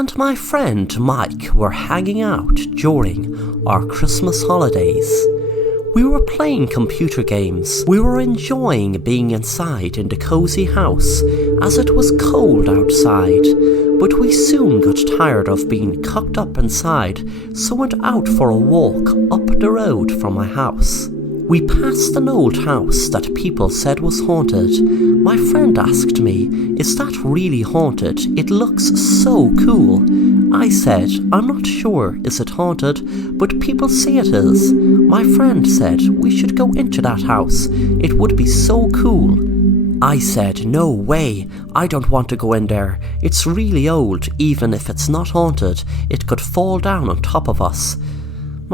and my friend Mike were hanging out during our Christmas holidays. We were playing computer games. We were enjoying being inside in the cozy house as it was cold outside, but we soon got tired of being cooped up inside, so went out for a walk up the road from my house. We passed an old house that people said was haunted. My friend asked me, "Is that really haunted? It looks so cool." I said, "I'm not sure, is it haunted, but people say it is." My friend said, "We should go into that house, it would be so cool." I said, "No way, I don't want to go in there. It's really old, even if it's not haunted, it could fall down on top of us."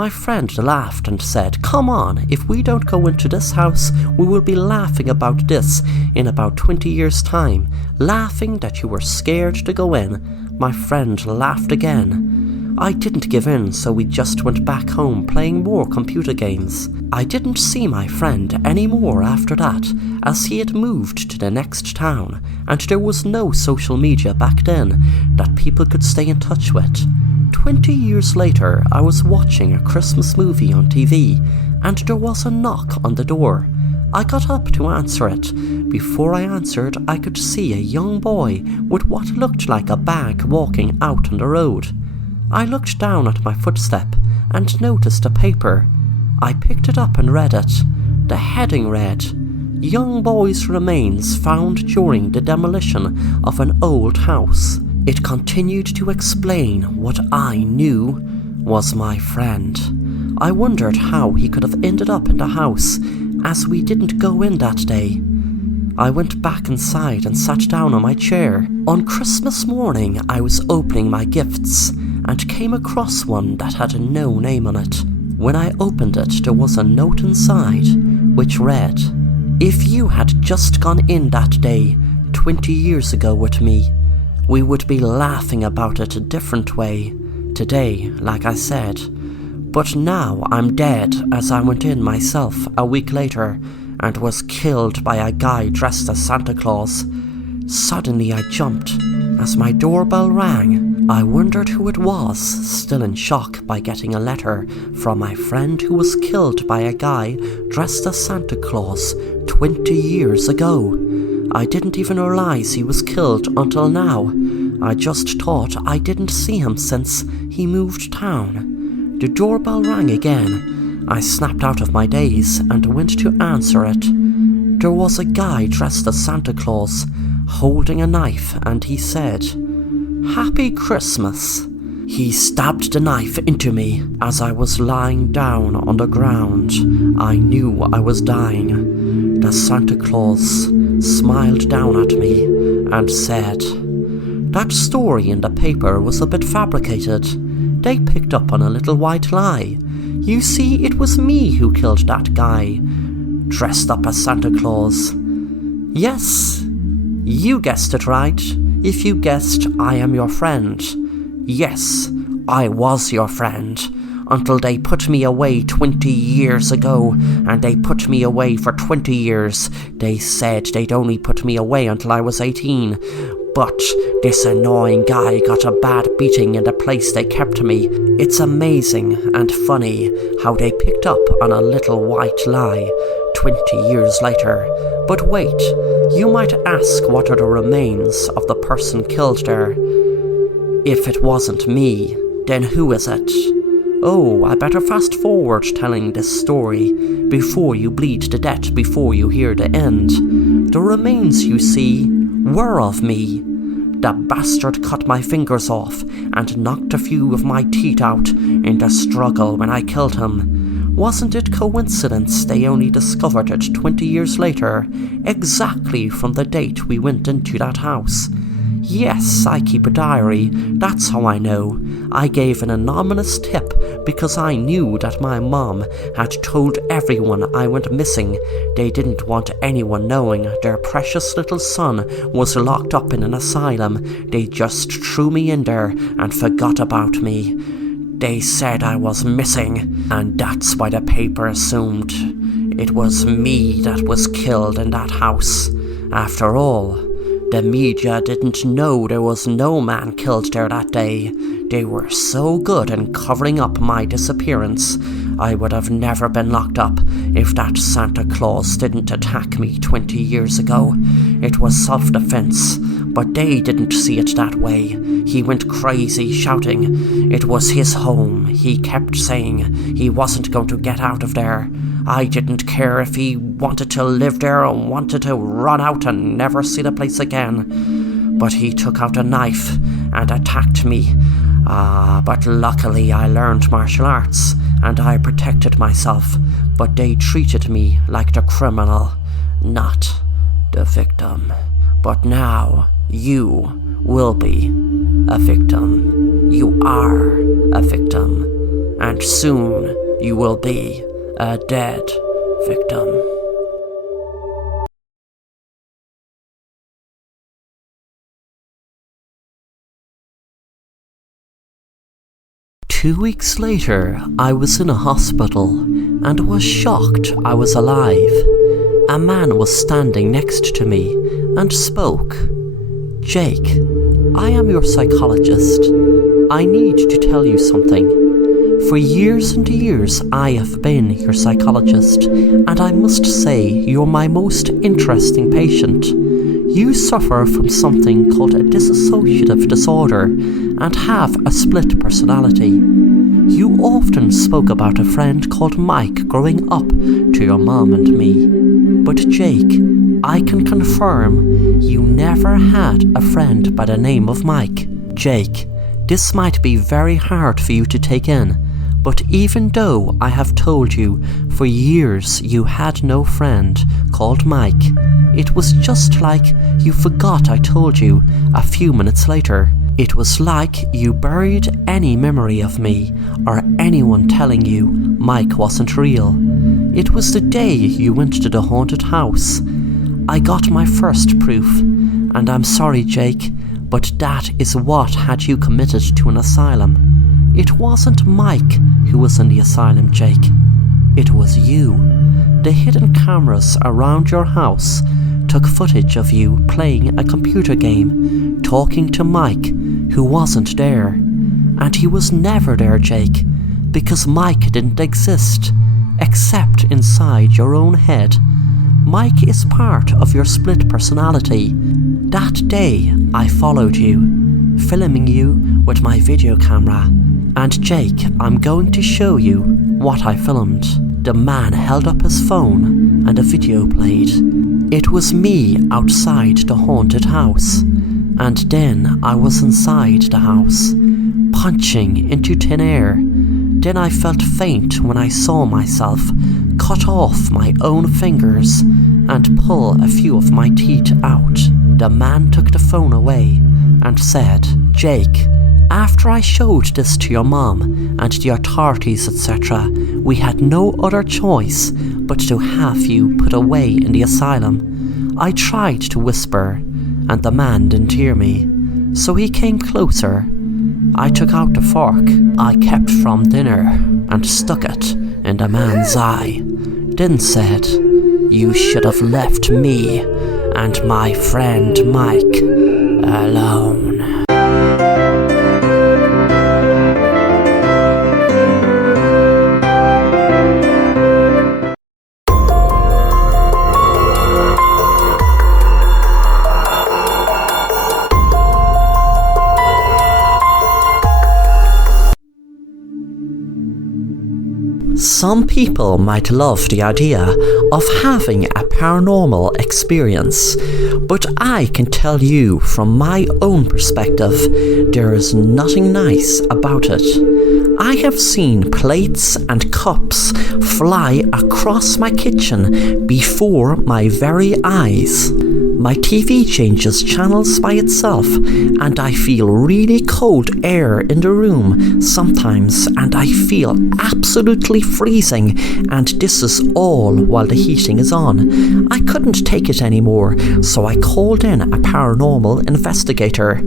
My friend laughed and said, "Come on, if we don't go into this house, we will be laughing about this in about 20 years' time, laughing that you were scared to go in." My friend laughed again. I didn't give in, so we just went back home playing more computer games. I didn't see my friend anymore after that, as he had moved to the next town, and there was no social media back then that people could stay in touch with. 20 years later, I was watching a Christmas movie on TV, and there was a knock on the door. I got up to answer it. Before I answered, I could see a young boy with what looked like a bag walking out on the road. I looked down at my footstep and noticed a paper. I picked it up and read it. The heading read, "Young boy's remains found during the demolition of an old house." It continued to explain what I knew was my friend. I wondered how he could have ended up in the house, as we didn't go in that day. I went back inside and sat down on my chair. On Christmas morning, I was opening my gifts and came across one that had no name on it. When I opened it, there was a note inside, which read, "If you had just gone in that day, 20 years ago with me, we would be laughing about it a different way. Today, like I said. But now I'm dead, as I went in myself a week later and was killed by a guy dressed as Santa Claus." Suddenly I jumped as my doorbell rang. I wondered who it was, still in shock by getting a letter from my friend who was killed by a guy dressed as Santa Claus 20 years ago. I didn't even realize he was killed until now. I just thought I didn't see him since he moved town. The doorbell rang again. I snapped out of my daze and went to answer it. There was a guy dressed as Santa Claus, holding a knife, and he said, "Happy Christmas." He stabbed the knife into me as I was lying down on the ground. I knew I was dying. The Santa Claus smiled down at me and said, "That story in the paper was a bit fabricated. They picked up on a little white lie. You see, it was me who killed that guy, dressed up as Santa Claus." Yes, you guessed it right. If you guessed I am your friend. Yes, I was your friend, until they put me away 20 years ago, and they put me away for 20 years. They said they'd only put me away until I was 18, but this annoying guy got a bad beating in the place they kept me. It's amazing and funny how they picked up on a little white lie 20 years later. But wait, you might ask, what are the remains of the person killed there? If it wasn't me, then who is it? Oh, I better fast forward telling this story before you bleed to death before you hear the end. The remains you see were of me. That bastard cut my fingers off and knocked a few of my teeth out in the struggle when I killed him. Wasn't it coincidence they only discovered it 20 years later, exactly from the date we went into that house? Yes, I keep a diary, that's how I know. I gave an anonymous tip because I knew that my mom had told everyone I went missing. They didn't want anyone knowing their precious little son was locked up in an asylum. They just threw me in there and forgot about me. They said I was missing, and that's why the paper assumed it was me that was killed in that house. After all, The media didn't know there was no man killed there that day. They were so good in covering up my disappearance. I would have never been locked up if that Santa Claus didn't attack me 20 years ago. It was self-defense, but they didn't see it that way. He went crazy shouting it was his home. He kept saying he wasn't going to get out of there. I didn't care if he wanted to live there or wanted to run out and never see the place again. But he took out a knife and attacked me. But luckily I learned martial arts and I protected myself. But they treated me like the criminal, not the victim. But now you will be a victim. You are a victim. And soon you will be a dead victim. Two weeks later, I was in a hospital and was shocked I was alive. A man was standing next to me and spoke. "Jake, I am your psychologist. I need to tell you something. For years and years I have been your psychologist, and I must say you're my most interesting patient. You suffer from something called a dissociative disorder and have a split personality. You often spoke about a friend called Mike growing up to your mom and me. But Jake, I can confirm you never had a friend by the name of Mike. Jake, this might be very hard for you to take in, but even though I have told you for years you had no friend called Mike, it was just like you forgot I told you a few minutes later. It was like you buried any memory of me or anyone telling you Mike wasn't real. It was the day you went to the haunted house. I got my first proof, and I'm sorry, Jake, but that is what had you committed to an asylum. It wasn't Mike who was in the asylum, Jake. It was you. The hidden cameras around your house took footage of you playing a computer game, talking to Mike, who wasn't there. And he was never there, Jake, because Mike didn't exist, except inside your own head. Mike is part of your split personality. That day, I followed you, filming you with my video camera. And Jake, I'm going to show you what I filmed. The man held up his phone and a video played. It was me outside the haunted house. And then I was inside the house, punching into thin air. Then I felt faint when I saw myself cut off my own fingers and pull a few of my teeth out. The man took the phone away and said, "Jake, after I showed this to your mom and the authorities, etc., we had no other choice but to have you put away in the asylum." I tried to whisper, and the man didn't hear me, so he came closer. I took out the fork I kept from dinner and stuck it in the man's eye, then said, "You should have left me and my friend Mike alone." Some people might love the idea of having a paranormal experience, but I can tell you from my own perspective, there is nothing nice about it. I have seen plates and cups fly across my kitchen before my very eyes. My TV changes channels by itself, and I feel really cold air in the room sometimes, and I feel absolutely freezing, and this is all while the heating is on. I couldn't take it anymore, so I called in a paranormal investigator.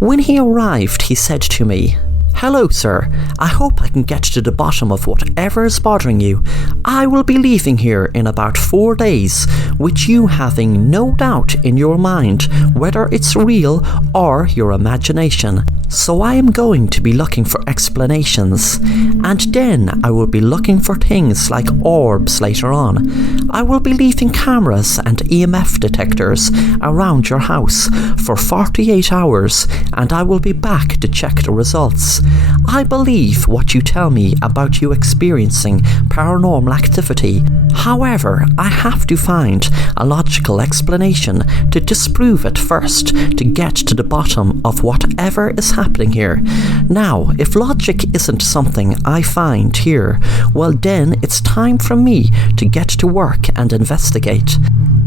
When he arrived, he said to me, Hello, sir. I hope I can get to the bottom of whatever is bothering you. I will be leaving here in about 4 days, with you having no doubt in your mind whether it's real or your imagination. So I am going to be looking for explanations, and then I will be looking for things like orbs later on. I will be leaving cameras and EMF detectors around your house for 48 hours, and I will be back to check the results. I believe what you tell me about you experiencing paranormal activity. However, I have to find a logical explanation to disprove it first to get to the bottom of whatever is happening here. Now, if logic isn't something I find here, well then it's time for me to get to work and investigate.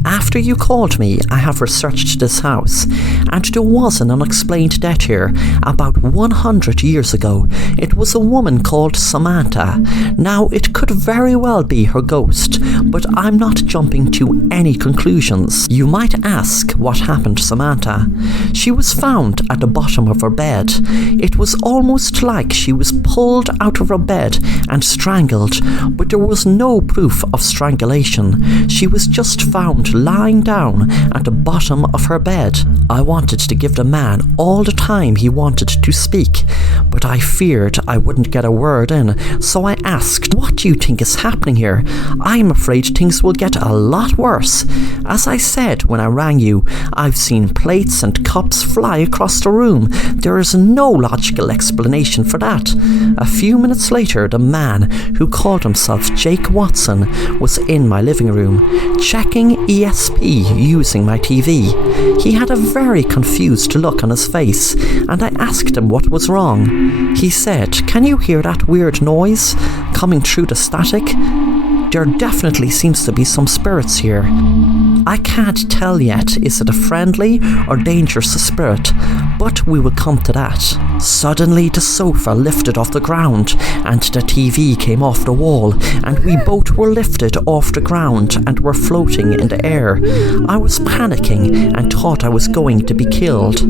After you called me, I have researched this house, and there was an unexplained death here about 100 years ago. It was a woman called Samantha. Now, it could very well be her ghost, but I'm not jumping to any conclusions. You might ask what happened to Samantha. She was found at the bottom of her bed. It was almost like she was pulled out of her bed and strangled, but there was no proof of strangulation. She was just found lying down at the bottom of her bed. I wanted to give the man all the time he wanted to speak, but I feared I wouldn't get a word in, so I asked, "What do you think is happening here? I am afraid things will get a lot worse." As I said when I rang you, I've seen plates and cups fly across the room. There is no logical explanation for that. A few minutes later, the man who called himself Jake Watson was in my living room, checking ESP using my TV. He had a very confused look on his face, and I asked him what was wrong. He said, "Can you hear that weird noise coming through the static? There definitely seems to be some spirits here. I can't tell yet, is it a friendly or dangerous spirit, but we will come to that." Suddenly the sofa lifted off the ground and the TV came off the wall, and we both were lifted off the ground and were floating in the air. I was panicking and thought I was going to be killed.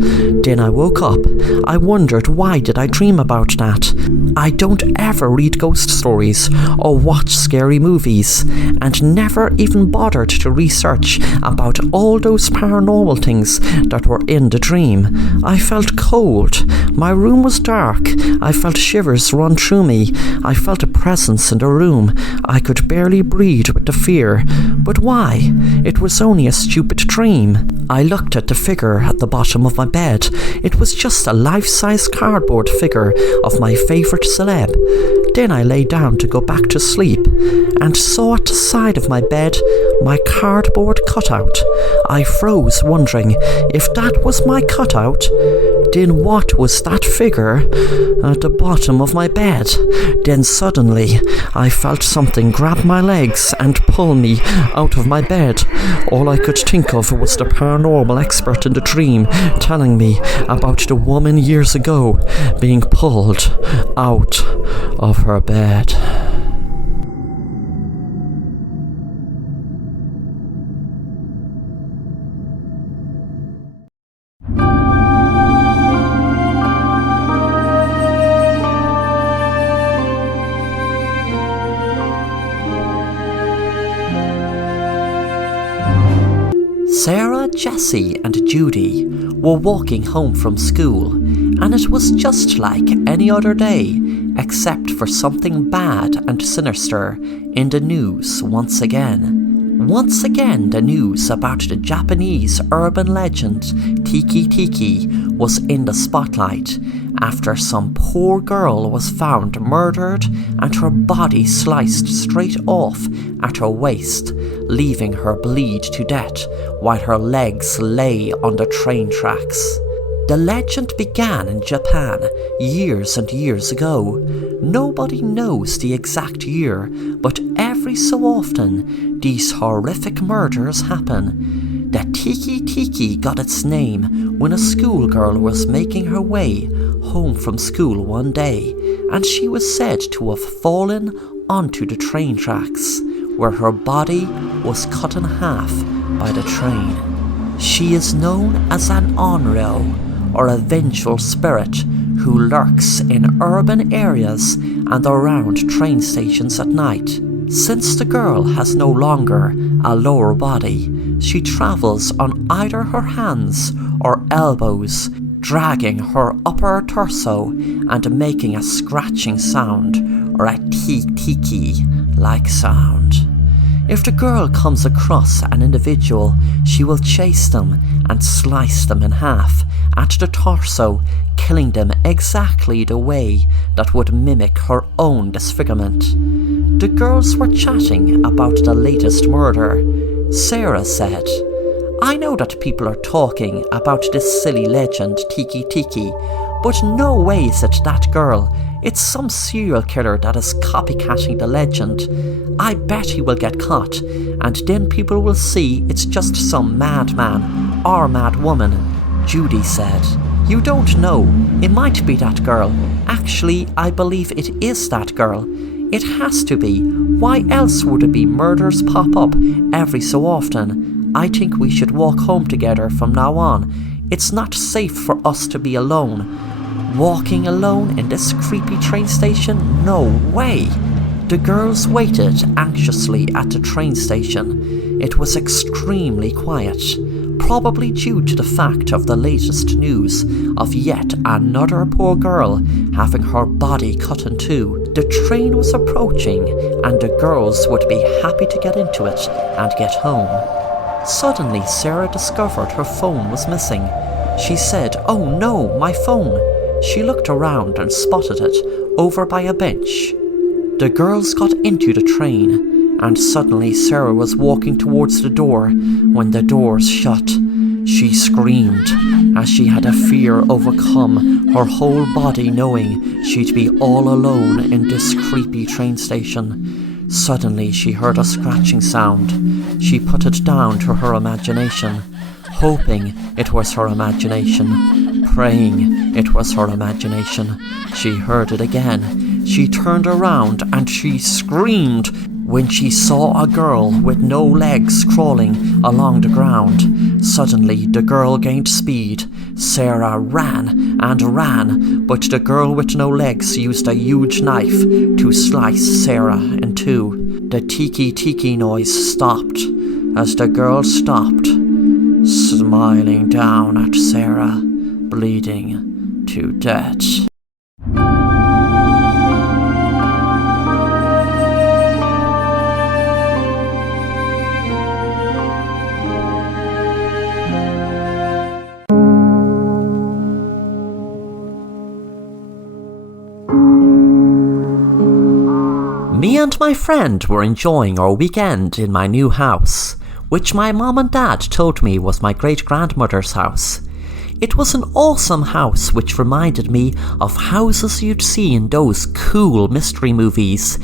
Then I woke up. I wondered, why did I dream about that? I don't ever read ghost stories or watch scary movies, and never even bothered to research about all those paranormal things that were in the dream. I felt cold. My room was dark. I felt shivers run through me. I felt a presence in the room. I could barely breathe with the fear. But why? It was only a stupid dream. I looked at the figure at the bottom of my bed. It was just a life-size cardboard figure of my favourite celeb. Then I lay down to go back to sleep, and saw at the side of my bed my cardboard cutout. I froze, wondering if that was my cutout. Then what was that figure at the bottom of my bed? Then suddenly I felt something grab my legs and pull me out of my bed. All I could think of was the paranormal expert in the dream telling me about the woman years ago being pulled out of her bed. Sarah, Jessie and Judy were walking home from school, and it was just like any other day, except for something bad and sinister in the news once again. Once again, the news about the Japanese urban legend Tiki Tiki was in the spotlight after some poor girl was found murdered and her body sliced straight off at her waist, leaving her bleed to death while her legs lay on the train tracks. The legend began in Japan years and years ago. Nobody knows the exact year, but every so often these horrific murders happen. The Tiki Tiki got its name when a schoolgirl was making her way home from school one day, and she was said to have fallen onto the train tracks, where her body was cut in half by the train. She is known as an onryo, or a vengeful spirit, who lurks in urban areas and around train stations at night. Since the girl has no longer a lower body, she travels on either her hands or elbows, dragging her upper torso and making a scratching sound or a Tiki Tiki like sound. If the girl comes across an individual, she will chase them and slice them in half at the torso, killing them exactly the way that would mimic her own disfigurement. The girls were chatting about the latest murder. Sarah said, "I know that people are talking about this silly legend Tiki Tiki, but no way is it that girl. It's some serial killer that is copycatting the legend. I bet he will get caught, and then people will see it's just some madman or mad woman," Judy said. "You don't know. It might be that girl. Actually, I believe it is that girl. It has to be. Why else would it be murders pop up every so often? I think we should walk home together from now on. It's not safe for us to be alone." Walking alone in this creepy train station? No way! The girls waited anxiously at the train station. It was extremely quiet, probably due to the fact of the latest news of yet another poor girl having her body cut in two. The train was approaching and the girls would be happy to get into it and get home. Suddenly, Sarah discovered her phone was missing. She said, "Oh no, my phone." She looked around and spotted it over by a bench. The girls got into the train, and suddenly Sarah was walking towards the door when the doors shut. She screamed as she had a fear overcome her whole body, knowing she'd be all alone in this creepy train station. Suddenly she heard a scratching sound. She put it down to her imagination, hoping it was her imagination, praying it was her imagination. She heard it again. She turned around and she screamed when she saw a girl with no legs crawling along the ground. Suddenly the girl gained speed. Sarah ran and ran, but the girl with no legs used a huge knife to slice Sarah in two. The Tiki Tiki noise stopped as the girl stopped, smiling down at Sarah, bleeding to death. Me and my friend were enjoying our weekend in my new house, which my mom and dad told me was my great-grandmother's house. It was an awesome house which reminded me of houses you'd see in those cool mystery movies,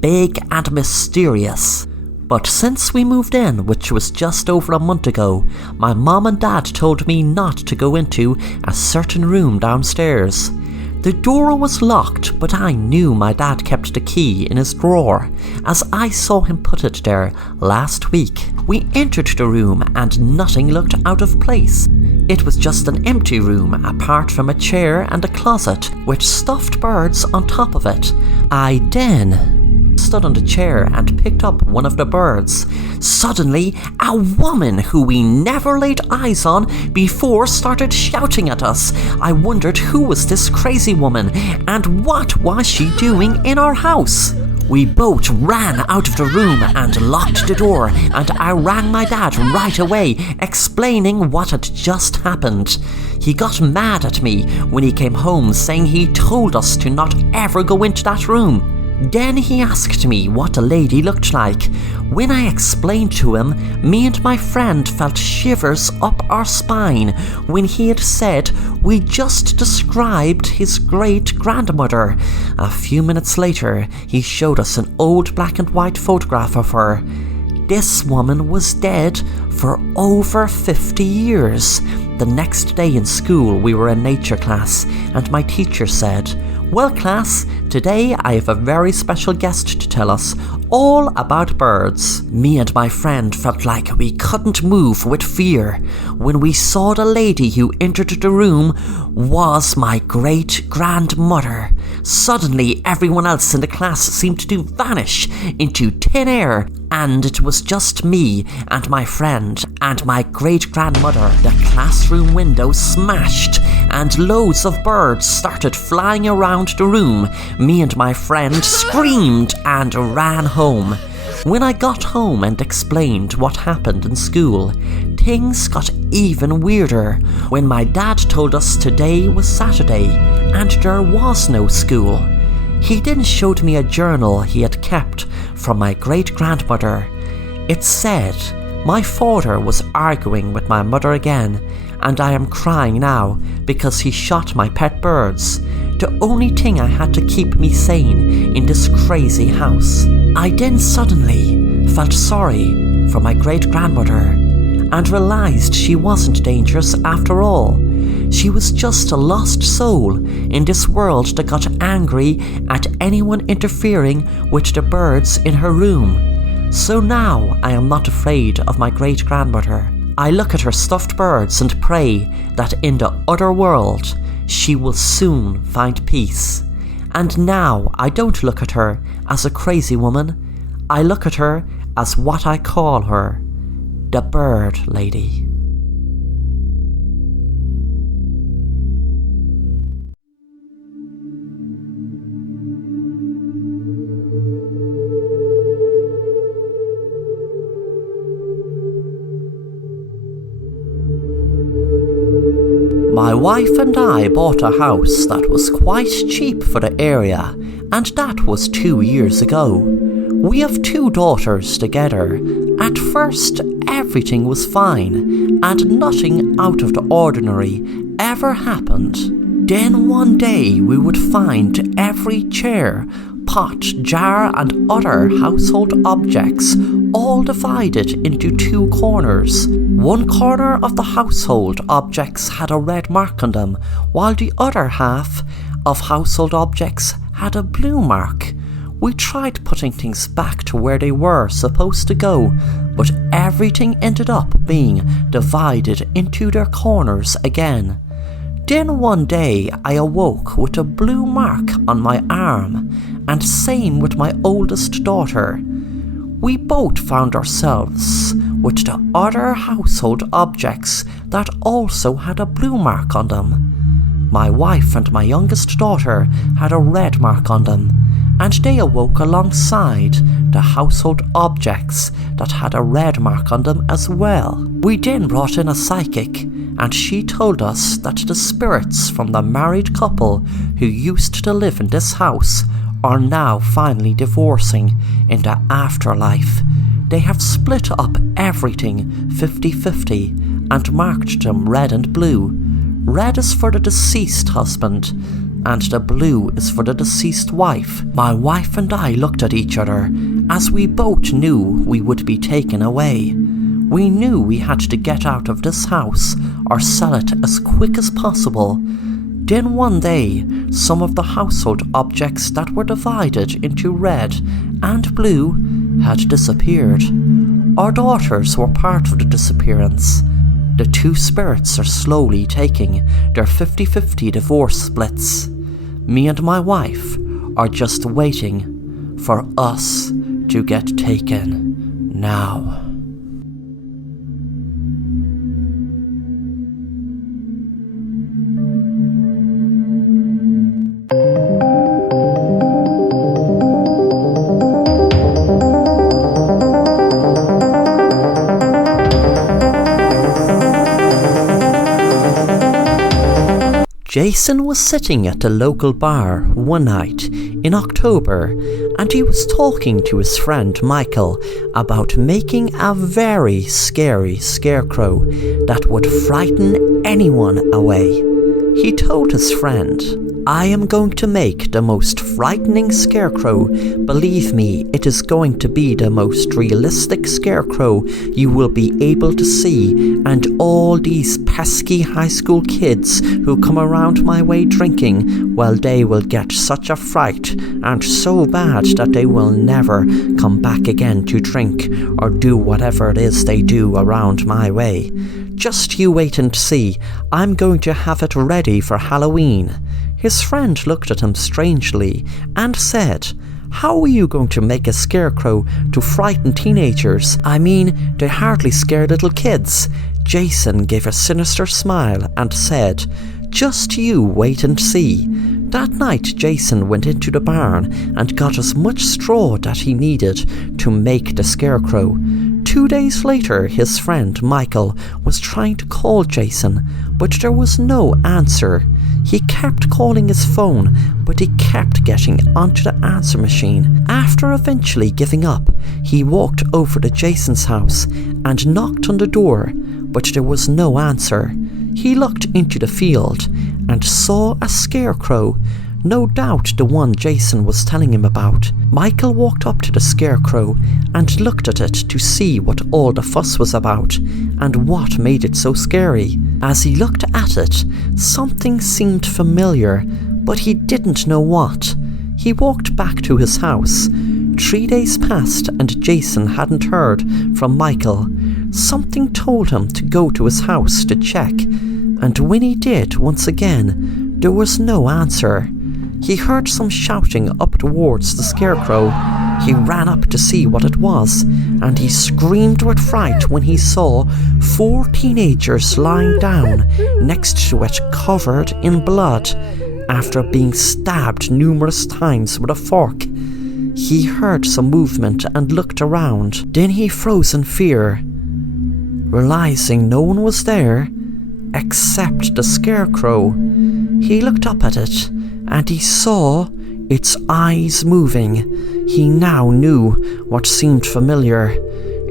big and mysterious. But since we moved in, which was just over a month ago, my mom and dad told me not to go into a certain room downstairs. The door was locked, but I knew my dad kept the key in his drawer, as I saw him put it there last week. We entered the room and nothing looked out of place. It was just an empty room apart from a chair and a closet with stuffed birds on top of it. I then stood on the chair and picked up one of the birds. Suddenly, a woman who we never laid eyes on before started shouting at us. I wondered who was this crazy woman and what was she doing in our house. We both ran out of the room and locked the door, and I rang my dad right away, explaining what had just happened. He got mad at me when he came home, saying he told us to not ever go into that room. Then he asked me what the lady looked like. When I explained to him, me and my friend felt shivers up our spine when he had said we just described his great-grandmother. A few minutes later, he showed us an old black and white photograph of her. This woman was dead for over 50 years. The next day in school, we were in nature class, and my teacher said, "Well, class, today I have a very special guest to tell us all about birds. Me and my friend felt like we couldn't move with fear when we saw the lady who entered the room was my great-grandmother. Suddenly, everyone else in the class seemed to vanish into thin air, and it was just me and my friend and my great-grandmother. The classroom window smashed and loads of birds started flying around the room. Me and my friend screamed and ran home. When I got home and explained what happened in school, things got even weirder when my dad told us today was Saturday and there was no school. He then showed me a journal he had kept from my great-grandmother. It said, "My father was arguing with my mother again, and I am crying now because he shot my pet birds. The only thing I had to keep me sane in this crazy house." I then suddenly felt sorry for my great-grandmother and realised she wasn't dangerous after all. She was just a lost soul in this world that got angry at anyone interfering with the birds in her room. So now I am not afraid of my great-grandmother. I look at her stuffed birds and pray that in the other world she will soon find peace. And now I don't look at her as a crazy woman. I look at her as what I call her, the bird lady. My wife and I bought a house that was quite cheap for the area, and that was 2 years ago. We have 2 daughters together. At first, everything was fine, and nothing out of the ordinary ever happened. Then one day we would find every chair, pot, jar and other household objects all divided into 2 corners. One corner of the household objects had a red mark on them, while the other half of household objects had a blue mark. We tried putting things back to where they were supposed to go, but everything ended up being divided into their corners again. Then one day I awoke with a blue mark on my arm, and same with my oldest daughter. We both found ourselves with the other household objects that also had a blue mark on them. My wife and my youngest daughter had a red mark on them, and they awoke alongside the household objects that had a red mark on them as well. We then brought in a psychic, and she told us that the spirits from the married couple who used to live in this house are now finally divorcing in the afterlife. They have split up everything 50-50 and marked them red and blue. Red is for the deceased husband, and the blue is for the deceased wife. My wife and I looked at each other, as we both knew we would be taken away. We knew we had to get out of this house or sell it as quick as possible. Then one day, some of the household objects that were divided into red and blue had disappeared. Our daughters were part of the disappearance. The 2 spirits are slowly taking their 50-50 divorce splits. Me and my wife are just waiting for us to get taken now. Jason was sitting at the local bar one night in October, and he was talking to his friend Michael about making a very scary scarecrow that would frighten anyone away. He told his friend, I am going to make the most frightening scarecrow. Believe me, it is going to be the most realistic scarecrow you will be able to see, and all these pesky high school kids who come around my way drinking, well, they will get such a fright, and so bad that they will never come back again to drink or do whatever it is they do around my way. Just you wait and see. I'm going to have it ready for Halloween." His friend looked at him strangely and said, "How are you going to make a scarecrow to frighten teenagers? I mean, they hardly scare little kids." Jason gave a sinister smile and said, "Just you wait and see." That night, Jason went into the barn and got as much straw that he needed to make the scarecrow. 2 days later, his friend Michael was trying to call Jason, but there was no answer. He kept calling his phone, but he kept getting onto the answer machine. After eventually giving up, he walked over to Jason's house and knocked on the door, but there was no answer. He looked into the field and saw a scarecrow, no doubt the one Jason was telling him about. Michael walked up to the scarecrow and looked at it to see what all the fuss was about and what made it so scary. As he looked at it, something seemed familiar, but he didn't know what. He walked back to his house. 3 days passed and Jason hadn't heard from Michael. Something told him to go to his house to check, and when he did, once again, there was no answer. He heard some shouting up towards the scarecrow. He ran up to see what it was, and he screamed with fright when he saw 4 teenagers lying down next to it, covered in blood, after being stabbed numerous times with a fork. He heard some movement and looked around. Then he froze in fear, realizing no one was there except the scarecrow. He looked up at it, and he saw its eyes moving. He now knew what seemed familiar.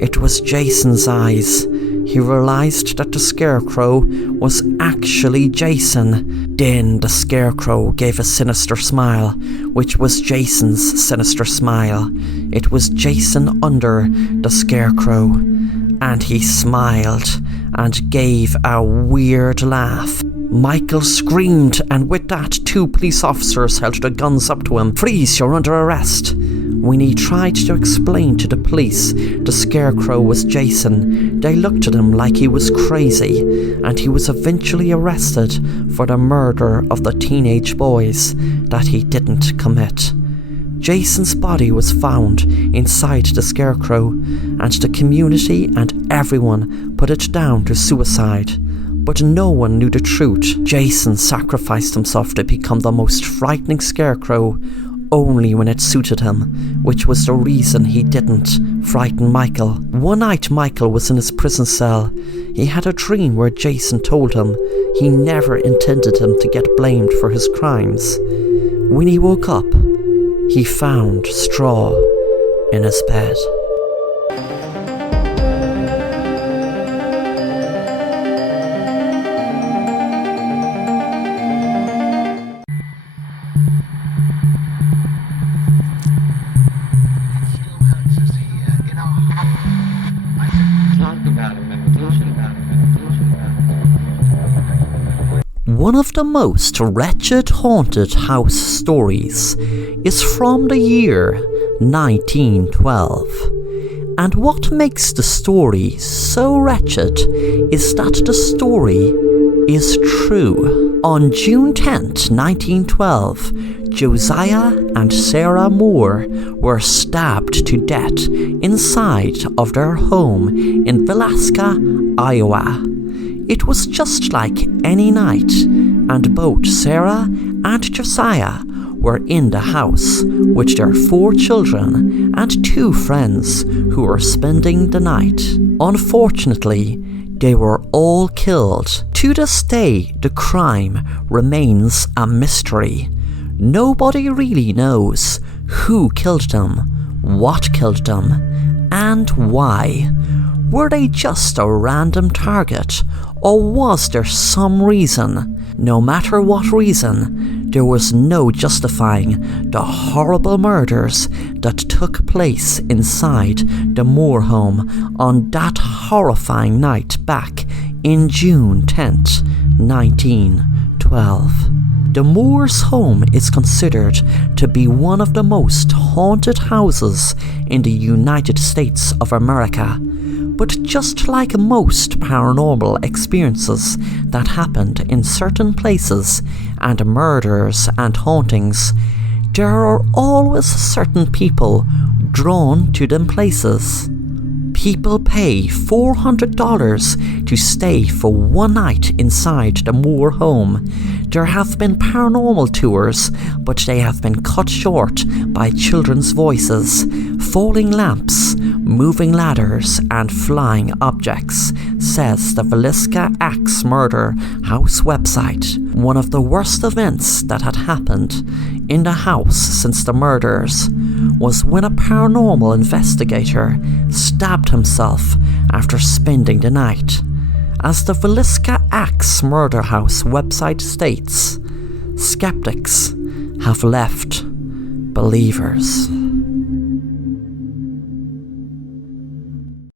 It was Jason's eyes. He realized that the scarecrow was actually Jason. Then the scarecrow gave a sinister smile, which was Jason's sinister smile. It was Jason under the scarecrow, and he smiled and gave a weird laugh. Michael screamed, and with that, 2 police officers held their guns up to him. "Freeze, you're under arrest." When he tried to explain to the police the scarecrow was Jason, they looked at him like he was crazy, and he was eventually arrested for the murder of the teenage boys that he didn't commit. Jason's body was found inside the scarecrow, and the community and everyone put it down to suicide. But no one knew the truth. Jason sacrificed himself to become the most frightening scarecrow only when it suited him, which was the reason he didn't frighten Michael. One night Michael was in his prison cell. He had a dream where Jason told him he never intended him to get blamed for his crimes. When he woke up, he found straw in his bed. One of the most wretched haunted house stories is from the year 1912. And what makes the story so wretched is that the story is true. On June 10th, 1912, Josiah and Sarah Moore were stabbed to death inside of their home in Villisca, Iowa. It was just like any night, and both Sarah and Josiah were in the house with their 4 children and 2 friends who were spending the night. Unfortunately, they were all killed. To this day, the crime remains a mystery. Nobody really knows who killed them, what killed them, and why. Were they just a random target, or was there some reason? No matter what reason, there was no justifying the horrible murders that took place inside the Moore home on that horrifying night back in June 10th, 1912. The Moore's home is considered to be one of the most haunted houses in the United States of America. But just like most paranormal experiences that happened in certain places, and murders and hauntings, there are always certain people drawn to them places. People pay $400 to stay for one night inside the Moore home. There have been paranormal tours, but they have been cut short by children's voices, falling lamps, moving ladders, and flying objects, says the Villisca Axe Murder House website. One of the worst events that had happened in the house since the murders was when a paranormal investigator stabbed himself after spending the night. As the Villisca Axe Murder House website states, skeptics have left believers.